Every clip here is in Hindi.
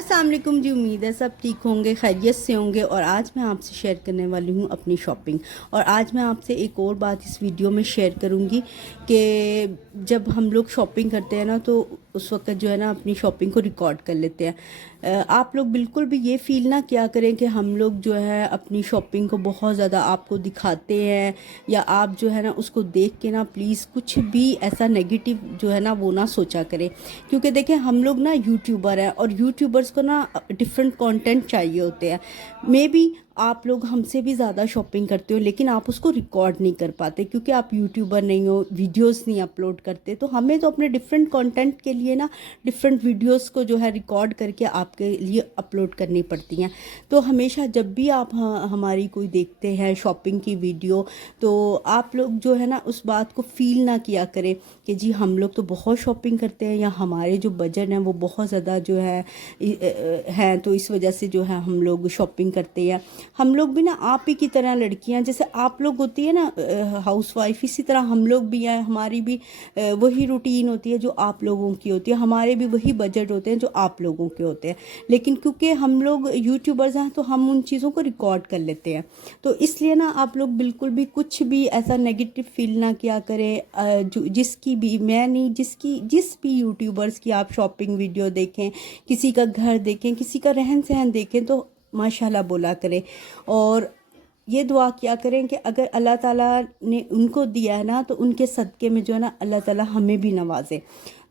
अस्सलाम वालेकुम जी। उम्मीद है सब ठीक होंगे, खैरियत से होंगे। और आज मैं आपसे शेयर करने वाली हूँ अपनी शॉपिंग। और आज मैं आपसे एक और बात इस वीडियो में शेयर करूँगी कि जब हम लोग शॉपिंग करते हैं ना, तो उस वक्त जो है ना अपनी शॉपिंग को रिकॉर्ड कर लेते हैं। आप लोग बिल्कुल भी ये फील ना किया करें कि हम लोग जो है अपनी शॉपिंग को बहुत ज़्यादा आपको दिखाते हैं, या आप जो है ना उसको देख के ना प्लीज़ कुछ भी ऐसा नेगेटिव जो है ना वो ना सोचा करें। क्योंकि देखें, हम लोग ना यूट्यूबर हैं और यूट्यूबर्स को ना डिफरेंट कंटेंट चाहिए होते हैं। मे बी आप लोग हमसे भी ज़्यादा शॉपिंग करते हो, लेकिन आप उसको रिकॉर्ड नहीं कर पाते क्योंकि आप यूट्यूबर नहीं हो, वीडियोस नहीं अपलोड करते। तो हमें तो अपने डिफरेंट कंटेंट के लिए ना डिफरेंट वीडियोस को जो है रिकॉर्ड करके आपके लिए अपलोड करनी पड़ती हैं। तो हमेशा जब भी आप हमारी कोई देखते हैं शॉपिंग की वीडियो, तो आप लोग जो है ना उस बात को फील ना किया करें कि जी हम लोग तो बहुत शॉपिंग करते हैं, या हमारे जो बजट हैं वो बहुत ज़्यादा जो है तो इस वजह से जो है हम लोग शॉपिंग करते हैं। हम लोग भी ना आप ही की तरह लड़कियां, जैसे आप लोग होती है ना हाउस वाइफ, इसी तरह हम लोग भी हैं। हमारी भी वही रूटीन होती है जो आप लोगों की होती है, हमारे भी वही बजट होते हैं जो आप लोगों के होते हैं। लेकिन क्योंकि हम लोग यूट्यूबर्स हैं तो हम उन चीज़ों को रिकॉर्ड कर लेते हैं। तो इसलिए ना आप लोग बिल्कुल भी कुछ भी ऐसा नेगेटिव फील ना किया करें। जो जिसकी भी, मैं नहीं, जिस भी यूट्यूबर्स की आप शॉपिंग वीडियो देखें, किसी का घर देखें, किसी का रहन सहन देखें, तो माशाल्लाह बोला करें। और ये दुआ किया करें कि अगर अल्लाह ताला ने उनको दिया है ना, तो उनके सदक़े में जो है ना अल्लाह ताला हमें भी नवाजे।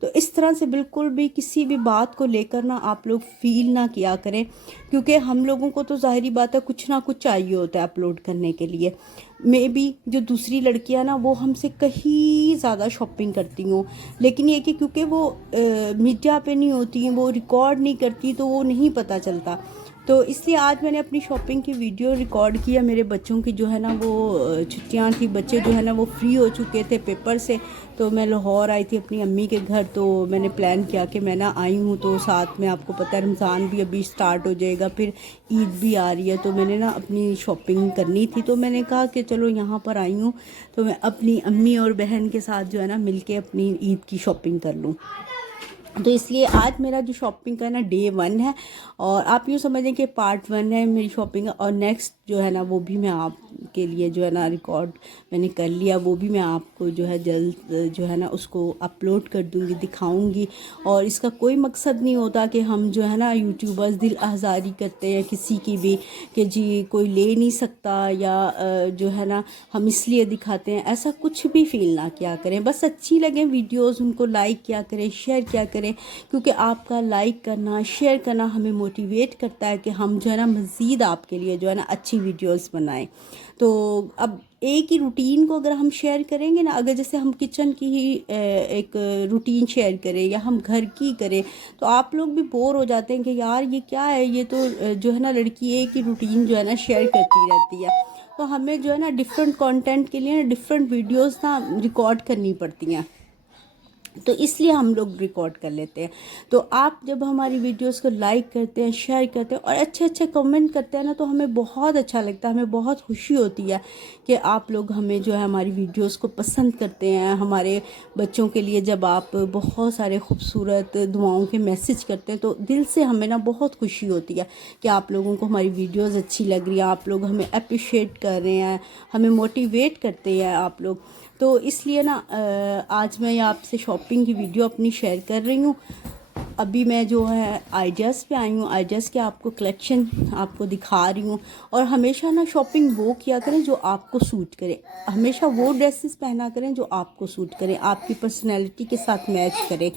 तो इस तरह से बिल्कुल भी किसी भी बात को लेकर ना आप लोग फील ना किया करें, क्योंकि हम लोगों को तो ज़ाहिरी बात है कुछ ना कुछ चाहिए होता है अपलोड करने के लिए। मे बी जो दूसरी लड़कियां ना वो हमसे कहीं ज़्यादा शॉपिंग करती हूँ, लेकिन ये कि क्योंकि वो मीडिया पे नहीं होती हैं, वो रिकॉर्ड नहीं करती, तो वो नहीं पता चलता। तो इसलिए आज मैंने अपनी शॉपिंग की वीडियो रिकॉर्ड किया। मेरे बच्चों की जो है ना वो छुट्टियां थी, बच्चे जो है ना वो फ्री हो चुके थे पेपर से। तो मैं लाहौर आई थी अपनी अम्मी के घर, तो मैंने प्लान किया कि मैं ना आई हूँ, तो साथ में आपको पता है रमज़ान भी अभी स्टार्ट हो जाएगा, फिर ईद भी आ रही है, तो मैंने ना अपनी शॉपिंग करनी थी। तो मैंने कहा कि चलो यहाँ पर आई हूँ तो मैं अपनी अम्मी और बहन के साथ जो है ना मिलके अपनी ईद की शॉपिंग कर लूँ। तो इसलिए आज मेरा जो शॉपिंग का ना डे 1 है, और आप यूँ समझें कि पार्ट 1 है मेरी शॉपिंग का। और नेक्स्ट जो है ना वो भी मैं आपके लिए जो है ना रिकॉर्ड मैंने कर लिया, वो भी मैं आपको जो है जल्द जो है ना उसको अपलोड कर दूँगी, दिखाऊँगी। और इसका कोई मकसद नहीं होता कि हम जो है ना यूट्यूबर्स दिल आज़ारी करते हैं किसी की भी, कि जी कोई ले नहीं सकता, या जो है ना हम इसलिए दिखाते हैं, ऐसा कुछ भी फील ना किया करें। बस अच्छी लगे वीडियोस उनको लाइक किया करें, शेयर किया करें, क्योंकि आपका लाइक करना, शेयर करना हमें मोटिवेट करता है कि हम जो है ना मज़ीद आपके लिए जो है ना अच्छी वीडियोस बनाएं। तो अब एक ही रूटीन को अगर हम शेयर करेंगे ना, अगर जैसे हम किचन की ही एक रूटीन शेयर करें, या हम घर की करें, तो आप लोग भी बोर हो जाते हैं कि यार ये क्या है, ये तो जो है ना लड़की एक ही रूटीन जो है ना शेयर करती रहती है। तो हमें जो है ना डिफरेंट कंटेंट के लिए ना डिफरेंट वीडियोस ना रिकॉर्ड करनी पड़ती हैं, तो इसलिए हम लोग रिकॉर्ड कर लेते हैं। तो आप जब हमारी वीडियोस को लाइक करते हैं, शेयर करते हैं और अच्छे अच्छे कमेंट करते हैं ना, तो हमें बहुत अच्छा लगता है, हमें बहुत खुशी होती है कि आप लोग हमें जो है हमारी वीडियोस को पसंद करते हैं। हमारे बच्चों के लिए जब आप बहुत सारे खूबसूरत दुआओं के मैसेज करते हैं, तो दिल से हमें ना बहुत खुशी होती है कि आप लोगों को हमारी वीडियोज़ अच्छी लग रही है, आप लोग हमें अप्रिशिएट कर रहे हैं, हमें मोटिवेट करते हैं आप लोग। तो इसलिए ना आज मैं आपसे शॉपिंग की वीडियो अपनी शेयर कर रही हूँ। अभी मैं जो है आइडियाज़ पे आई हूँ, आइडियाज़ के आपको कलेक्शन आपको दिखा रही हूँ। और हमेशा ना शॉपिंग वो किया करें जो आपको सूट करे, हमेशा वो ड्रेसेस पहना करें जो आपको सूट करें, आपकी पर्सनैलिटी के साथ मैच करें।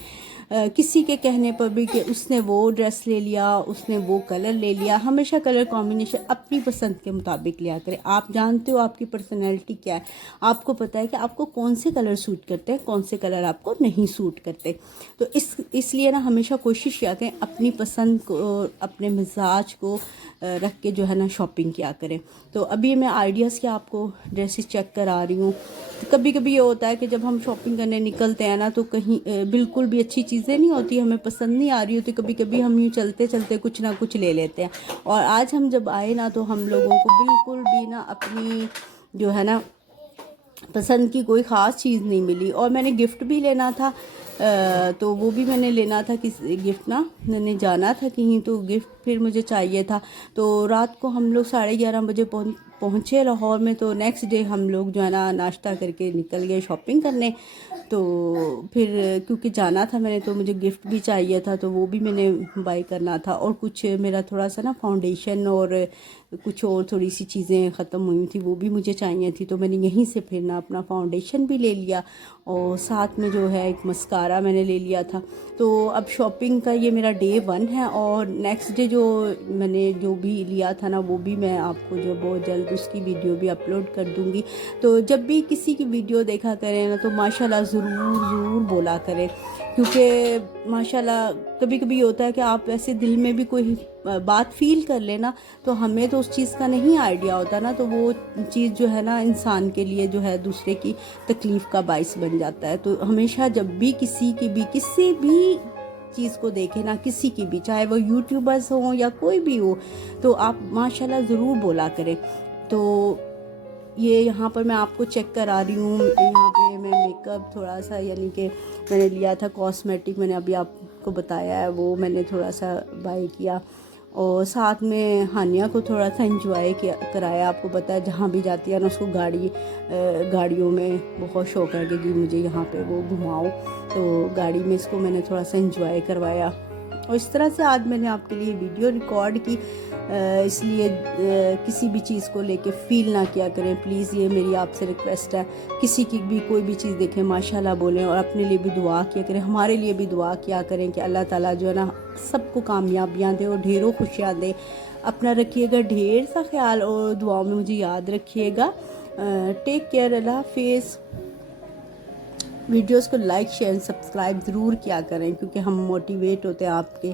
किसी के कहने पर भी कि उसने वो ड्रेस ले लिया, उसने वो कलर ले लिया, हमेशा कलर कॉम्बिनेशन अपनी पसंद के मुताबिक लिया करें। आप जानते हो आपकी पर्सनैलिटी क्या है, आपको पता है कि आपको कौन से कलर सूट करते हैं, कौन से कलर आपको नहीं सूट करते। तो इसलिए ना हमेशा कोशिश किया करें अपनी पसंद को, अपने मिजाज को रख के जो है ना शॉपिंग किया करें। तो अभी मैं आइडियाज़ के आपको ड्रेसेस चेक करा रही हूँ। तो कभी कभी ये होता है कि जब हम शॉपिंग करने निकलते हैं ना, तो कहीं बिल्कुल भी अच्छी चीज़ें नहीं होती, हमें पसंद नहीं आ रही होती, कभी कभी हम यूँ चलते चलते कुछ ना कुछ ले लेते हैं। और आज हम जब आए ना, तो हम लोगों को बिल्कुल भी ना अपनी जो है ना पसंद की कोई ख़ास चीज़ नहीं मिली। और मैंने गिफ्ट भी लेना था, तो वो भी मैंने लेना था किस गिफ्ट ना, मैंने जाना था कहीं तो गिफ्ट फिर मुझे चाहिए था। तो रात को हम लोग 11:30 बजे पहुँचे लाहौर में। तो नेक्स्ट डे हम लोग जो है ना नाश्ता करके निकल गए शॉपिंग करने। तो फिर क्योंकि जाना था मैंने तो मुझे गिफ्ट भी चाहिए था, तो वो भी मैंने बाय करना था। और कुछ मेरा थोड़ा सा ना फाउंडेशन और कुछ और थोड़ी सी चीज़ें ख़त्म हुई थी, वो भी मुझे चाहिए थी। तो मैंने यहीं से फिर ना अपना फाउंडेशन भी ले लिया और साथ में जो है एक मस्कारा मैंने ले लिया था। तो अब शॉपिंग का ये मेरा डे 1 है और नेक्स्ट डे जो मैंने जो भी लिया था ना वो भी मैं आपको जो बहुत जल्द उसकी वीडियो भी अपलोड कर दूँगी। तो जब भी किसी की वीडियो देखा करें ना तो माशाल्लाह ज़रूर बोला करें, क्योंकि माशाल्लाह कभी कभी होता है कि आप ऐसे दिल में भी कोई बात फील कर लेना, तो हमें तो उस चीज़ का नहीं आइडिया होता ना, तो वो चीज़ जो है ना इंसान के लिए जो है दूसरे की तकलीफ़ का बाइस बन जाता है। तो हमेशा जब भी किसी भी चीज़ को देखें ना, किसी की भी, चाहे वो यूट्यूबर्स हों या कोई भी हो, तो आप माशाल्लाह ज़रूर बोला करें। तो ये यहाँ पर मैं आपको चेक करा रही हूँ, यहाँ पे मैं मेकअप थोड़ा सा यानी कि मैंने लिया था कॉस्मेटिक, मैंने अभी आपको बताया है, वो मैंने थोड़ा सा बाय किया। और साथ में हानिया को थोड़ा सा एंजॉय किया कराया। आपको पता है जहाँ भी जाती है ना उसको गाड़ियों में बहुत शौक़ है कि मुझे यहाँ पे वो घुमाओ, तो गाड़ी में इसको मैंने थोड़ा सा एंजॉय करवाया। और इस तरह से आज मैंने आपके लिए वीडियो रिकॉर्ड की, इसलिए किसी भी चीज़ को लेके फ़ील ना किया करें प्लीज़, ये मेरी आपसे रिक्वेस्ट है। किसी की भी कोई भी चीज़ देखें माशाल्लाह बोलें और अपने लिए भी दुआ किया करें, हमारे लिए भी दुआ किया करें कि अल्लाह ताला जो है ना सबको कामयाबियाँ दे और ढेरों खुशियाँ दे। अपना रखिएगा ढेर सा ख्याल और दुआओं में मुझे याद रखिएगा। टेक केयर, अल्लाह हाफिज़। वीडियोस को लाइक शेयर सब्सक्राइब ज़रूर किया करें, क्योंकि हम मोटिवेट होते हैं आपके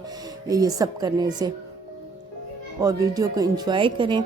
ये सब करने से। और वीडियो को एंजॉय करें।